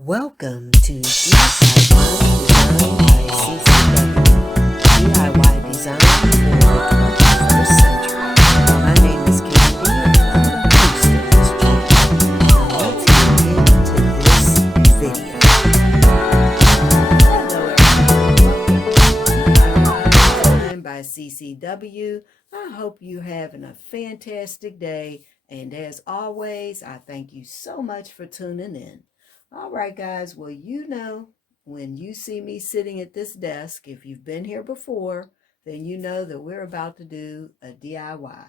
Welcome to DIY Design for the 21st century. My name is Candy and I'm the host of this channel. Now let's get into this video. Hello everyone, welcome to Design by CCW. I hope you're having a fantastic day, and as always, I thank you so much for tuning in. All right, guys, well, when you see me sitting at this desk, if you've been here before, then you know that we're about to do a DIY.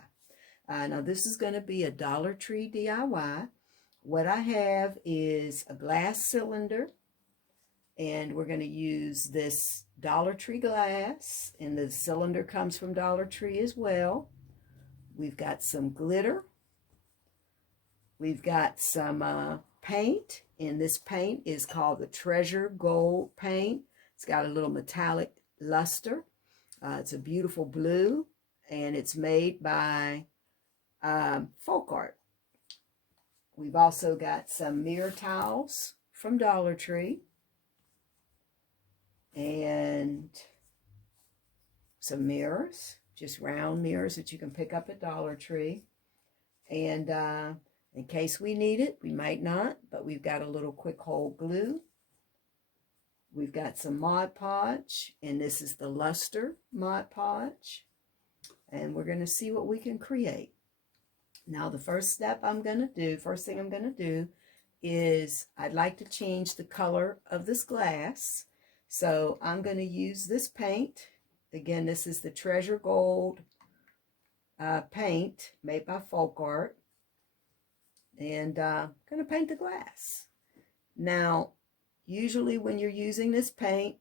Now, this is going to be a Dollar Tree DIY. What I have is a glass cylinder, and we're going to use this Dollar Tree glass, and the cylinder comes from Dollar Tree as well. We've got some glitter. We've got some paint, and this paint is called the Treasure Gold paint. It's got a little metallic luster. It's a beautiful blue, and it's made by Folk Art. We've also got some mirror towels from Dollar Tree, and some mirrors, just round mirrors that you can pick up at Dollar Tree. And in case we need it, we might not, but we've got a little quick hole glue. We've got some Mod Podge, and this is the luster Mod Podge. And we're going to see what we can create. Now, the first thing I'm going to do is I'd like to change the color of this glass. So I'm going to use this paint. Again, this is the Treasure Gold paint made by Folk Art. And going to paint the glass. Now, usually when you're using this paint,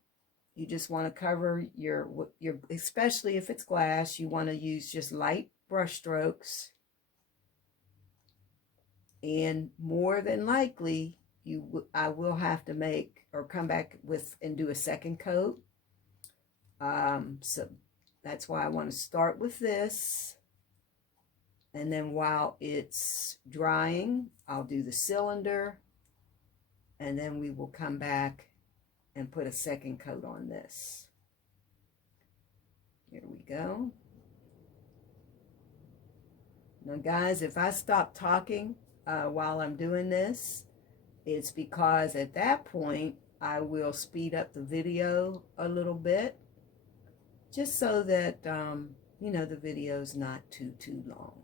you just want to cover your, especially if it's glass, you want to use just light brush strokes. And more than likely, I will have to make or come back with and do a second coat. So that's why I want to start with this. And then while it's drying, I'll do the cylinder, and then we will come back and put a second coat on this. Here we go. Now, guys, if I stop talking while I'm doing this, it's because at that point, I will speed up the video a little bit, just so that, the video's not too long.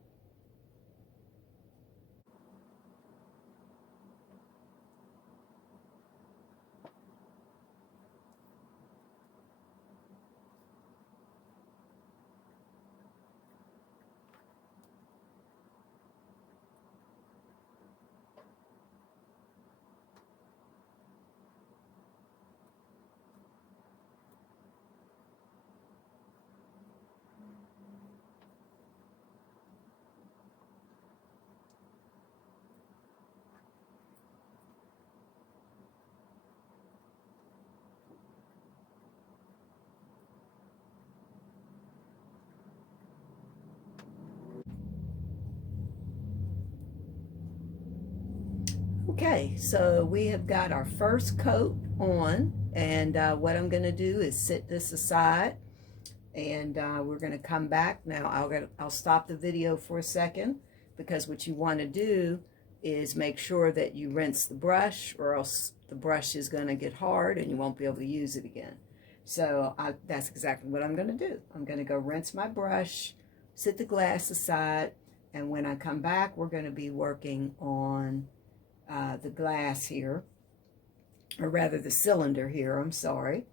Okay, so we have got our first coat on, and what I'm going to do is set this aside, and we're going to come back. Now, I'll stop the video for a second, because what you want to do is make sure that you rinse the brush, or else the brush is going to get hard and you won't be able to use it again. So that's exactly what I'm going to do. I'm going to go rinse my brush, set the glass aside, and when I come back, we're going to be working on the glass here, or rather the cylinder here, I'm sorry,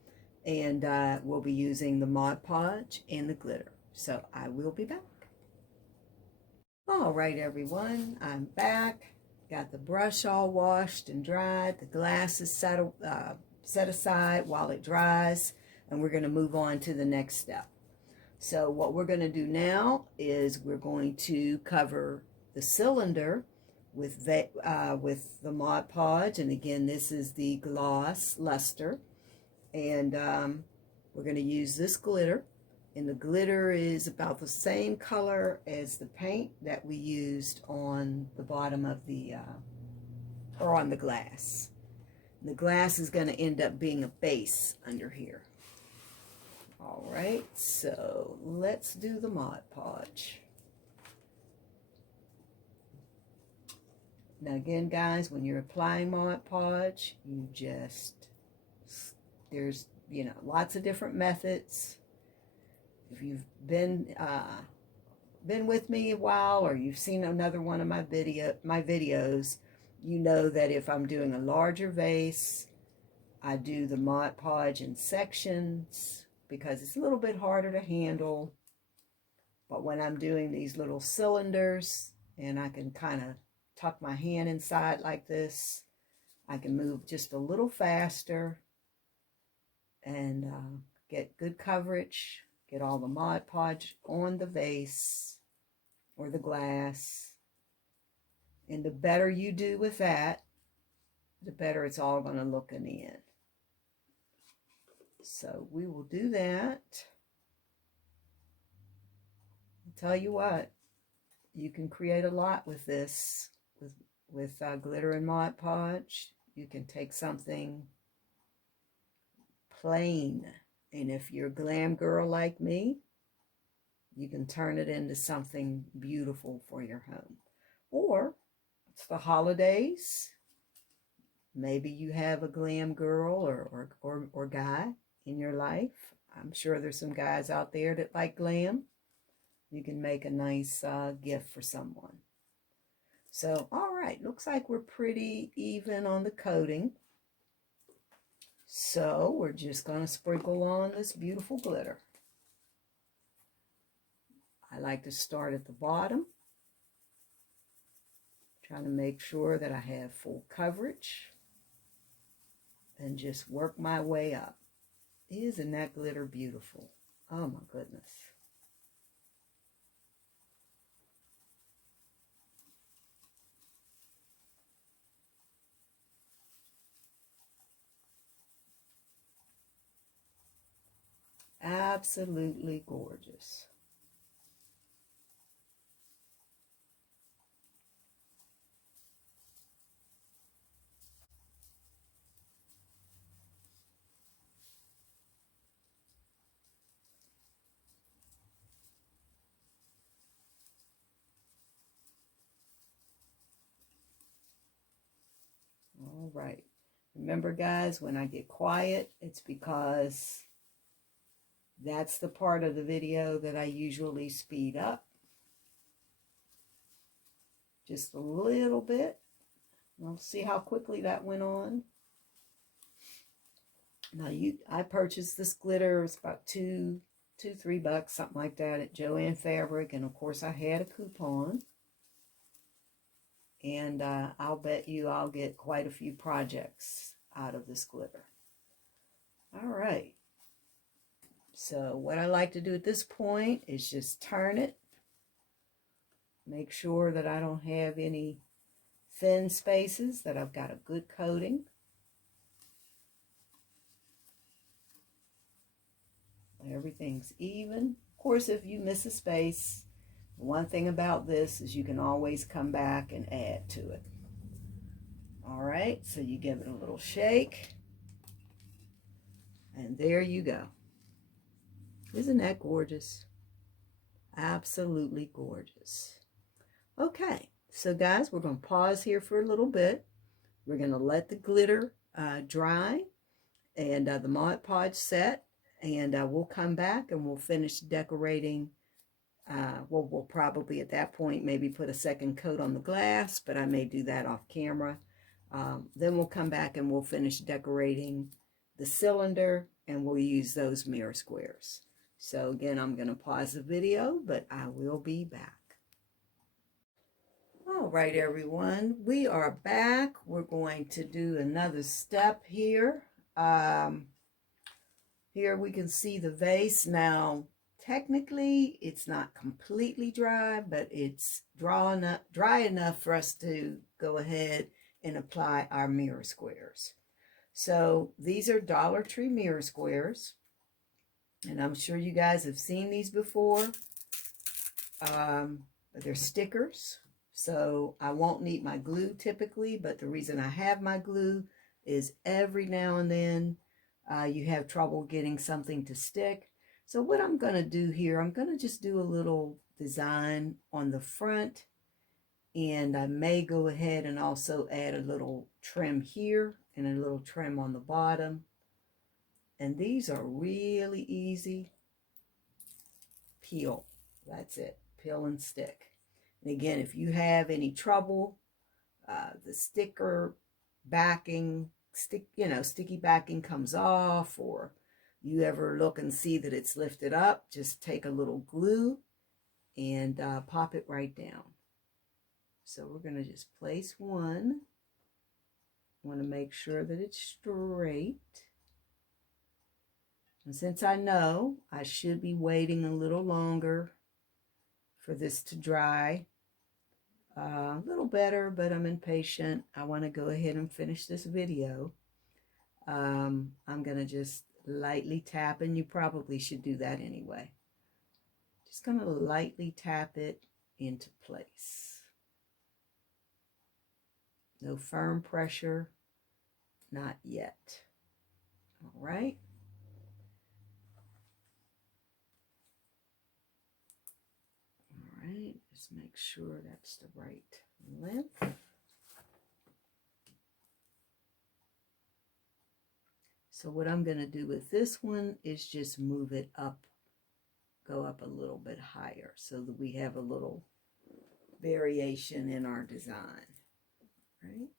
and we'll be using the Mod Podge and the glitter. So I will be back. All right, everyone, I'm back. Got the brush all washed and dried. The glass is set aside while it dries, and we're going to move on to the next step. So what we're going to do now is we're going to cover the cylinder with the Mod Podge, and again, this is the gloss luster, and we're going to use this glitter, and the glitter is about the same color as the paint that we used on the bottom of the or on the glass. The glass is going to end up being a base under here. All right, so let's do the Mod Podge. Now again, guys, when you're applying Mod Podge, you just, there's, you know, lots of different methods. If you've been with me a while, or you've seen another one of my videos, you know that if I'm doing a larger vase, I do the Mod Podge in sections because it's a little bit harder to handle. But when I'm doing these little cylinders, and I can kind of tuck my hand inside like this, I can move just a little faster and get good coverage, get all the Mod Podge on the vase or the glass. And the better you do with that, the better it's all going to look in the end. So we will do that. I'll tell you what, you can create a lot with this, with glitter and Mod Podge. You can take something plain, and if you're a glam girl like me, you can turn it into something beautiful for your home. Or it's the holidays. Maybe you have a glam girl or guy in your life. I'm sure there's some guys out there that like glam. You can make a nice gift for someone. So, all right, looks like we're pretty even on the coating. So we're just going to sprinkle on this beautiful glitter. I like to start at the bottom, trying to make sure that I have full coverage, and just work my way up. Isn't that glitter beautiful? Oh my goodness. Absolutely gorgeous. All right. Remember, guys, when I get quiet, it's because that's the part of the video that I usually speed up just a little bit. We'll see how quickly that went on. Now, I purchased this glitter. It's about $2, $3, something like that, at Joann Fabric, and of course I had a coupon. And I'll bet you I'll get quite a few projects out of this glitter. All right. So what I like to do at this point is just turn it. Make sure that I don't have any thin spaces, that I've got a good coating. Everything's even. Of course, if you miss a space, one thing about this is you can always come back and add to it. All right, so you give it a little shake, and there you go. Isn't that gorgeous? Absolutely gorgeous. Okay, so guys, we're going to pause here for a little bit. We're going to let the glitter dry and the Mod Podge set, and we'll come back and we'll finish decorating. Well, we'll probably at that point maybe put a second coat on the glass, but I may do that off camera. Then we'll come back and we'll finish decorating the cylinder, and we'll use those mirror squares. So again, I'm going to pause the video, but I will be back. All right, everyone, we are back. We're going to do another step here. Here we can see the vase. Now, technically, it's not completely dry, but it's dry enough for us to go ahead and apply our mirror squares. So these are Dollar Tree mirror squares, and I'm sure you guys have seen these before. They're stickers, so I won't need my glue typically, but the reason I have my glue, is every now and then you have trouble getting something to stick. So what I'm going to do here, I'm going to just do a little design on the front, and I may go ahead and also add a little trim here and a little trim on the bottom. And these are really easy. Peel. That's it. Peel and stick. And again, if you have any trouble, the sticker backing, sticky backing comes off, or you ever look and see that it's lifted up, just take a little glue and pop it right down. So we're going to just place one. Want to make sure that it's straight. And since I know I should be waiting a little longer for this to dry, a little better, but I'm impatient. I want to go ahead and finish this video. I'm going to just lightly tap, and you probably should do that anyway. Just going to lightly tap it into place. No firm pressure, not yet. All right. All right, just make sure that's the right length. So what I'm going to do with this one is just move it up, go up a little bit higher so that we have a little variation in our design, right?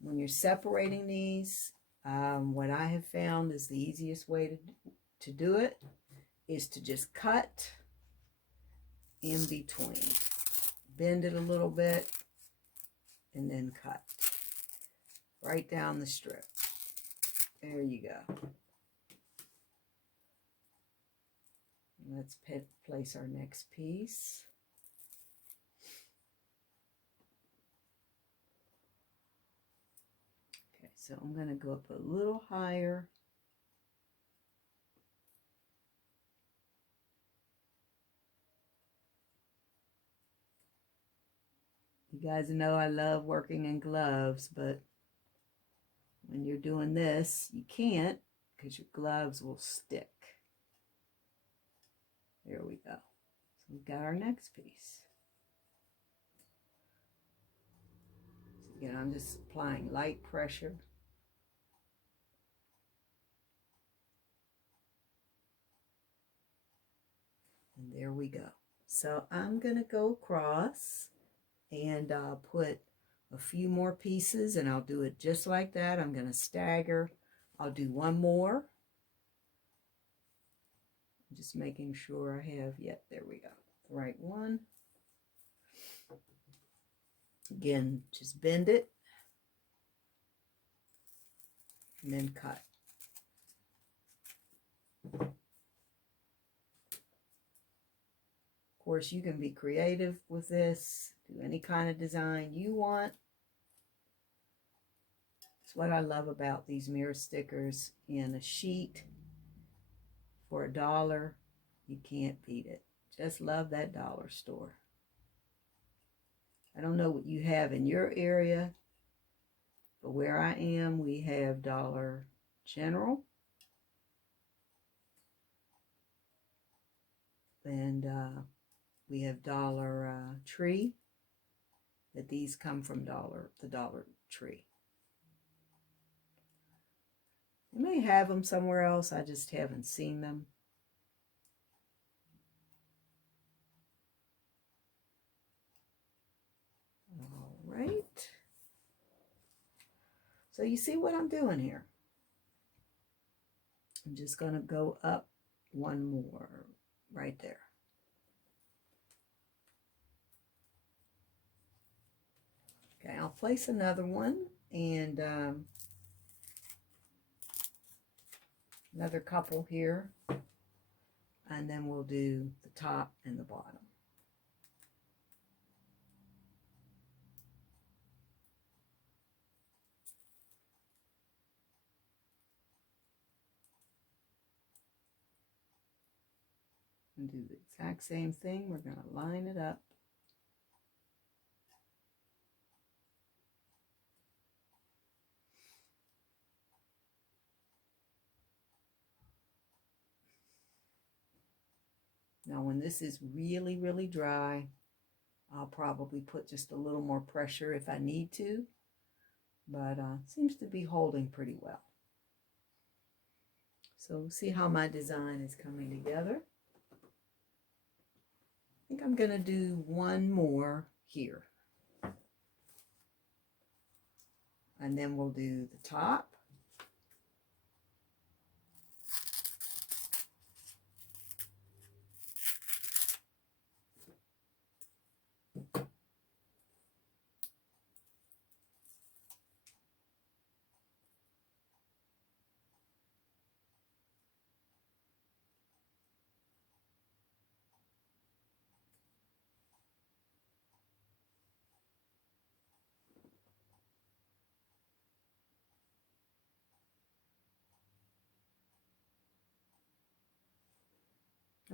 When you're separating these, what I have found is the easiest way to do it is to just cut in between. Bend it a little bit and then cut right down the strip. There you go. Let's place our next piece. Okay, so I'm going to go up a little higher. You guys know I love working in gloves, but when you're doing this, you can't because your gloves will stick. There we go. So we've got our next piece. So again, I'm just applying light pressure. And there we go. So I'm going to go across and put a few more pieces, and I'll do it just like that. I'm going to stagger. I'll do one more. Just making sure I have, there we go, the right one. Again, just bend it and then cut. Of course, you can be creative with this, do any kind of design you want. It's what I love about these mirror stickers in a sheet for $1. You can't beat it. Just love that dollar store. I don't know what you have in your area, but where I am, we have Dollar General. And we have Dollar Tree, but these come from the Dollar Tree. They may have them somewhere else, I just haven't seen them. All right. So you see what I'm doing here. I'm just going to go up one more right there. Okay, I'll place another one and another couple here, and then we'll do the top and the bottom. And do the exact same thing. We're going to line it up. Now when this is really, really dry, I'll probably put just a little more pressure if I need to, but seems to be holding pretty well. So see how my design is coming together. I think I'm going to do one more here. And then we'll do the top.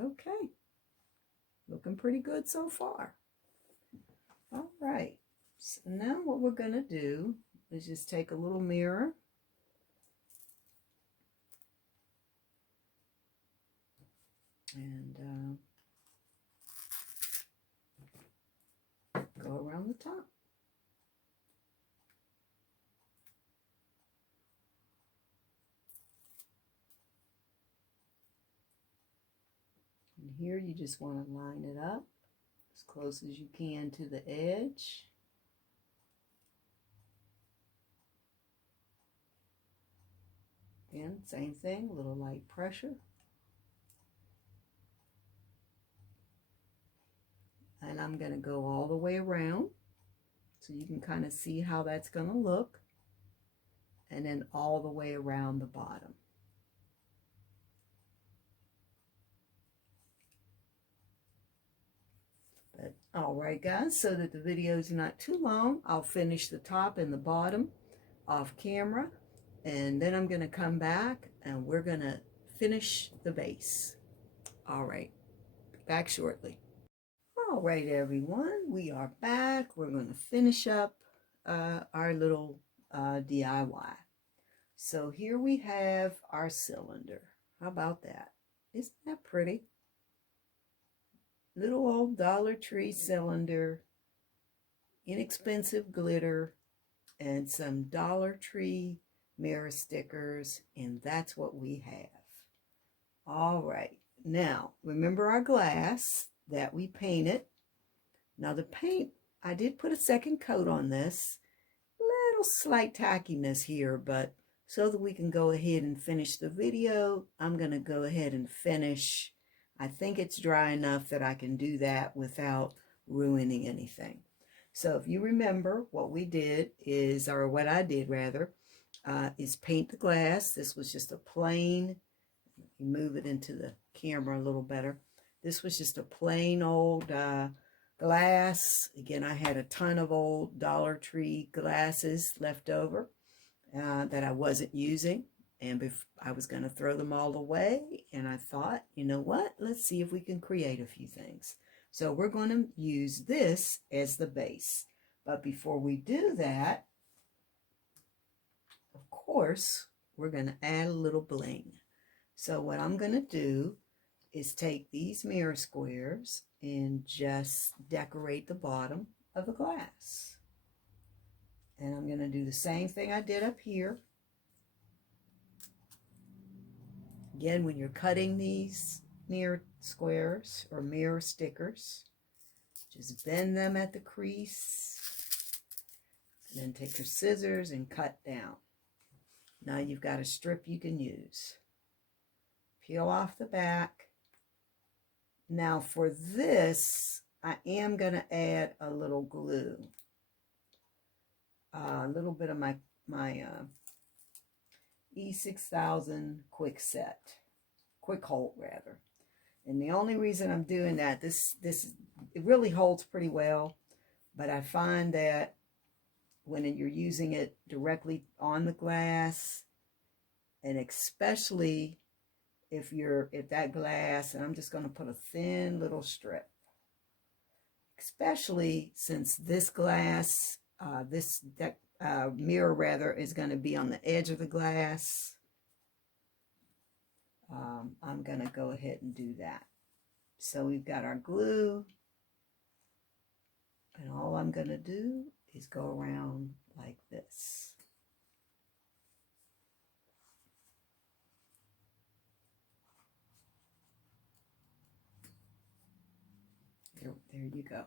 Okay, looking pretty good so far. All right, so now what we're going to do is just take a little mirror and go around the top. And here you just want to line it up as close as you can to the edge. Again, same thing, a little light pressure. And I'm going to go all the way around so you can kind of see how that's going to look. And then all the way around the bottom. But all right, guys, so that the video is not too long, I'll finish the top and the bottom off camera. And then I'm going to come back and we're going to finish the base. All right, back shortly. All right, everyone, we are back. We're going to finish up our little DIY. So here we have our cylinder. How about that? Isn't that pretty? Little old Dollar Tree cylinder, inexpensive glitter, and some Dollar Tree mirror stickers, and that's what we have. All right, now remember our glass that we painted. Now the paint, I did put a second coat on this. Little slight tackiness here, but so that we can go ahead and finish the video, I'm going to go ahead and finish. I think it's dry enough that I can do that without ruining anything. So if you remember, what we did is, or what I did rather, is paint the glass. This was just a plain, let me move it into the camera a little better. This was just a plain old glass. Again, I had a ton of old Dollar Tree glasses left over that I wasn't using. And I was going to throw them all away. And I thought, you know what? Let's see if we can create a few things. So we're going to use this as the base. But before we do that, of course, we're going to add a little bling. So what I'm going to do is take these mirror squares and just decorate the bottom of the glass. And I'm going to do the same thing I did up here. Again, when you're cutting these mirror squares or mirror stickers, just bend them at the crease. And then take your scissors and cut down. Now you've got a strip you can use. Peel off the back. Now for this, I am going to add a little glue. A little bit of my E6000 quick hold rather. And the only reason I'm doing that, it really holds pretty well, but I find that when you're using it directly on the glass, and especially if that glass, and I'm just going to put a thin little strip, especially since this glass, mirror rather, is going to be on the edge of the glass. I'm going to go ahead and do that. So we've got our glue, and all I'm going to do is go around like this. There you go.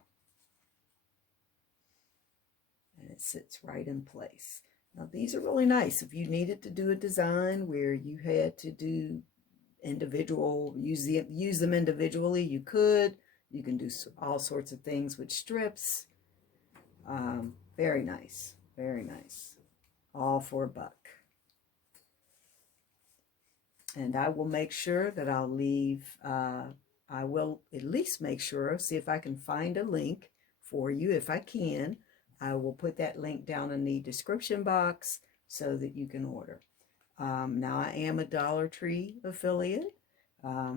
And it sits right in place. Now these are really nice. If you needed to do a design where you had to do individual, use them individually, you could. You can do all sorts of things with strips. Very nice, very nice. All for $1. And I will make sure that I'll leave, I will at least make sure, see if I can find a link for you. If I can, I will put that link down in the description box so that you can order. Now I am a Dollar Tree affiliate.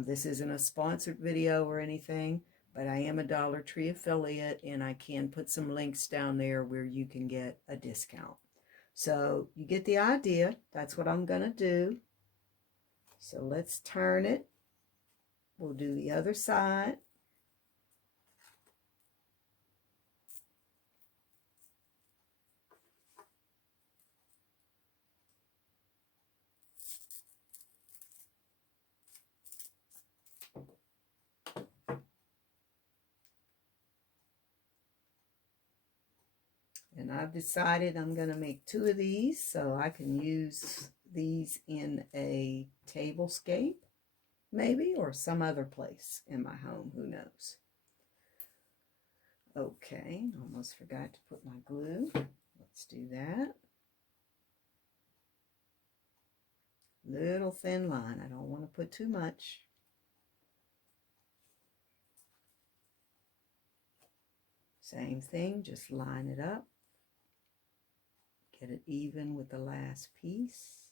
This isn't a sponsored video or anything, but I am a Dollar Tree affiliate, and I can put some links down there where you can get a discount. So you get the idea. That's what I'm going to do. So let's turn it. We'll do the other side. And I've decided I'm going to make 2 of these so I can use these in a tablescape, maybe, or some other place in my home. Who knows? Okay, almost forgot to put my glue. Let's do that. Little thin line. I don't want to put too much. Same thing, just line it up. Get it even with the last piece.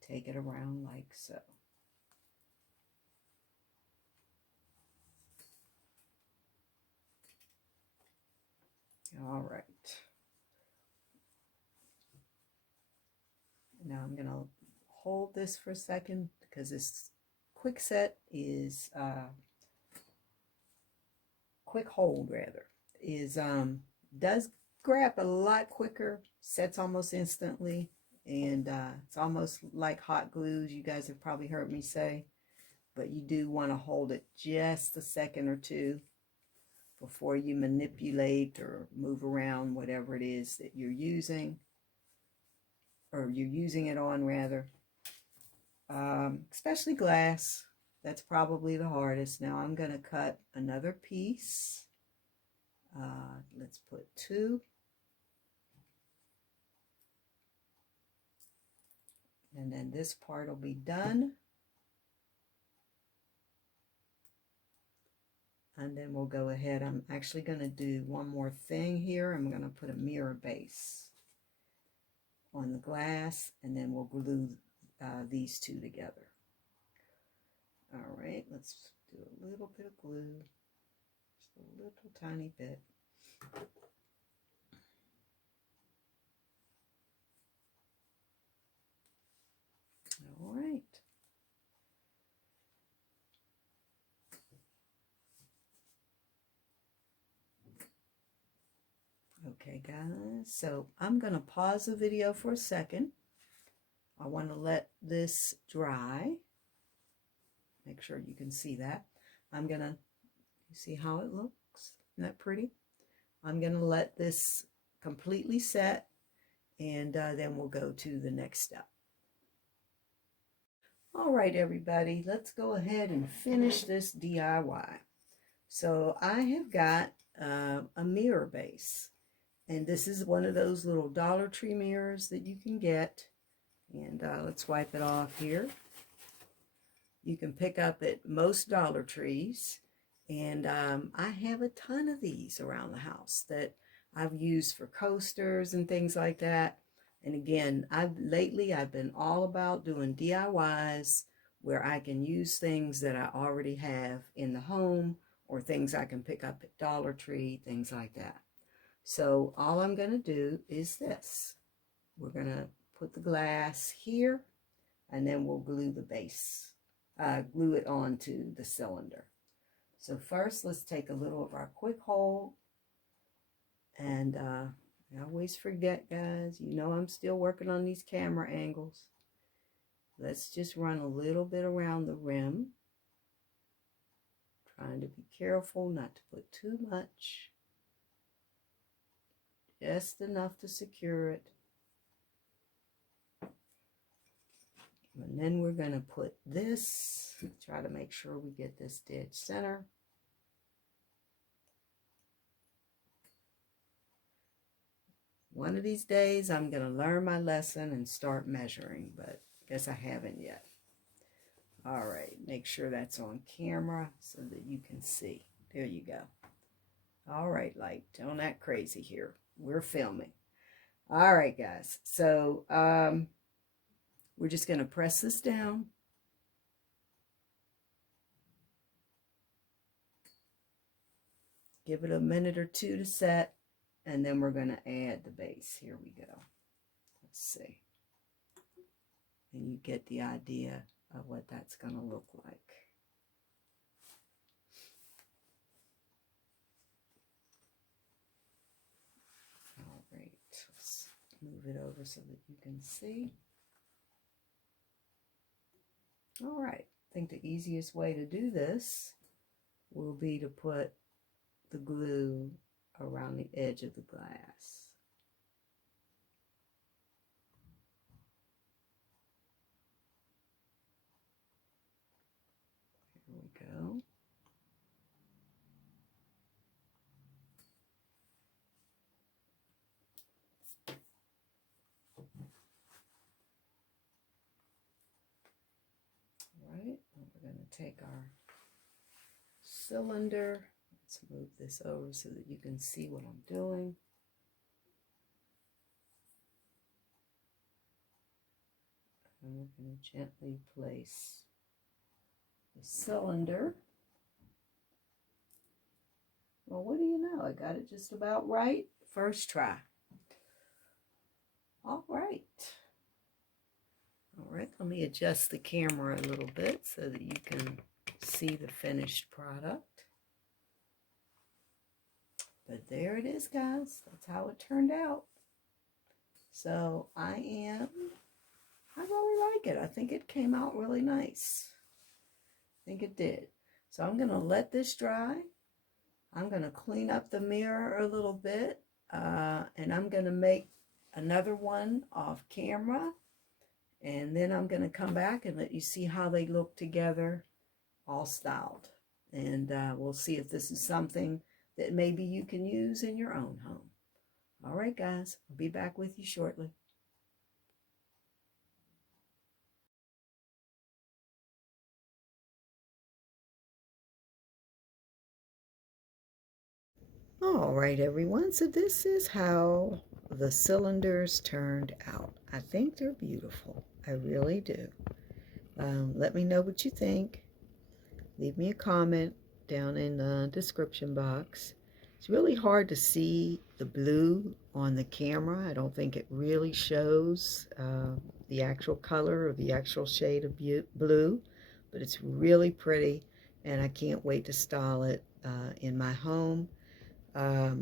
Take it around like so. All right. Now I'm going to hold this for a second because this quick set is, quick hold rather, is, does grab a lot quicker, sets almost instantly, and it's almost like hot glues. You guys have probably heard me say, but you do want to hold it just a second or two before you manipulate or move around whatever it is that you're using, or you're using it on rather. Especially glass, that's probably the hardest. Now I'm going to cut another piece. Let's put 2. And then this part will be done. And then we'll go ahead. I'm actually going to do one more thing here. I'm going to put a mirror base on the glass, and then we'll glue these 2 together. All right, let's do a little bit of glue, just a little tiny bit. All right. Okay, guys, so I'm going to pause the video for a second. I want to let this dry. Make sure you can see that. I'm going to, see how it looks? Isn't that pretty? I'm going to let this completely set, and then we'll go to the next step. All right, everybody, let's go ahead and finish this DIY. So I have got a mirror base, and this is one of those little Dollar Tree mirrors that you can get. And let's wipe it off here. You can pick up at most Dollar Trees. And I have a ton of these around the house that I've used for coasters and things like that. And again, lately I've been all about doing DIYs where I can use things that I already have in the home, or things I can pick up at Dollar Tree, things like that. So all I'm going to do is this. We're going to put the glass here, and then we'll glue the base glue it onto the cylinder. So first, let's take a little of our quick hold. And I always forget, guys, you know I'm still working on these camera angles. Let's just run a little bit around the rim. Trying to be careful not to put too much. Just enough to secure it. And then we're going to put this, try to make sure we get this dead center. One of these days I'm going to learn my lesson and start measuring, but I guess I haven't yet. All right, make sure that's on camera so that you can see. There you go. All right, light, don't act crazy here. We're filming. All right, guys. So we're just going to press this down. Give it a minute or two to set, and then we're going to add the base. Here we go. Let's see. And you get the idea of what that's going to look like. All right, let's move it over so that you can see. All right, I think the easiest way to do this will be to put the glue around the edge of the glass. Here we go. All right, we're going to take our cylinder. Let's move this over so that you can see what I'm doing. And we're going to gently place the cylinder. Well, what do you know? I got it just about right. First try. All right. All right, let me adjust the camera a little bit so that you can see the finished product. But there it is, guys. That's how it turned out. So I really like it. I think it came out really nice. I think it did. So I'm going to let this dry. I'm going to clean up the mirror a little bit. And I'm going to make another one off camera. And then I'm going to come back and let you see how they look together, all styled. And we'll see if this is something that maybe you can use in your own home. All right, guys, I'll be back with you shortly. All right, everyone, so this is how the cylinders turned out. I think they're beautiful. I really do. Let me know what you think. Leave me a comment down in the description box. It's really hard to see the blue on the camera. I don't think it really shows the actual color or the actual shade of blue, but it's really pretty, and I can't wait to style it in my home. I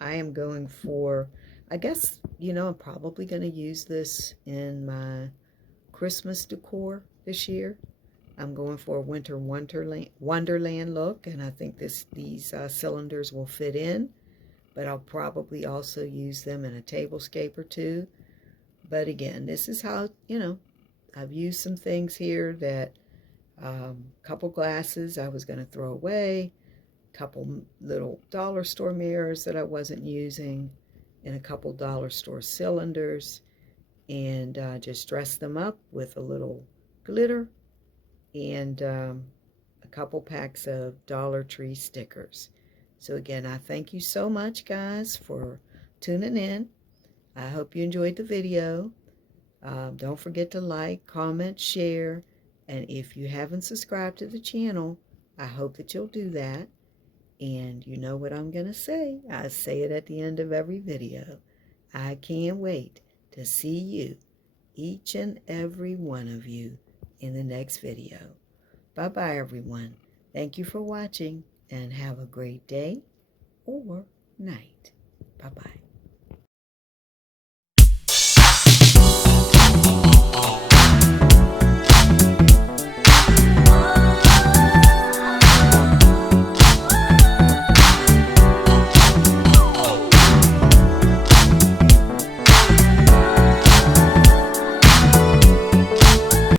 am going for, I guess, you know, I'm probably going to use this in my Christmas decor this year. I'm going for a winter wonderland look, and I think these cylinders will fit in, but I'll probably also use them in a tablescape or two. But again, this is how, you know, I've used some things here that, couple glasses I was going to throw away, couple little dollar store mirrors that I wasn't using, and a couple dollar store cylinders, and just dress them up with a little glitter and a couple packs of Dollar Tree stickers. So again, I thank you so much, guys, for tuning in. I hope you enjoyed the video. Don't forget to like, comment, share, and if you haven't subscribed to the channel, I hope that you'll do that. And you know what I'm going to say. I say it at the end of every video. I can't wait to see you, each and every one of you, in the next video. Bye-bye, everyone. Thank you for watching, and have a great day or night. Bye-bye.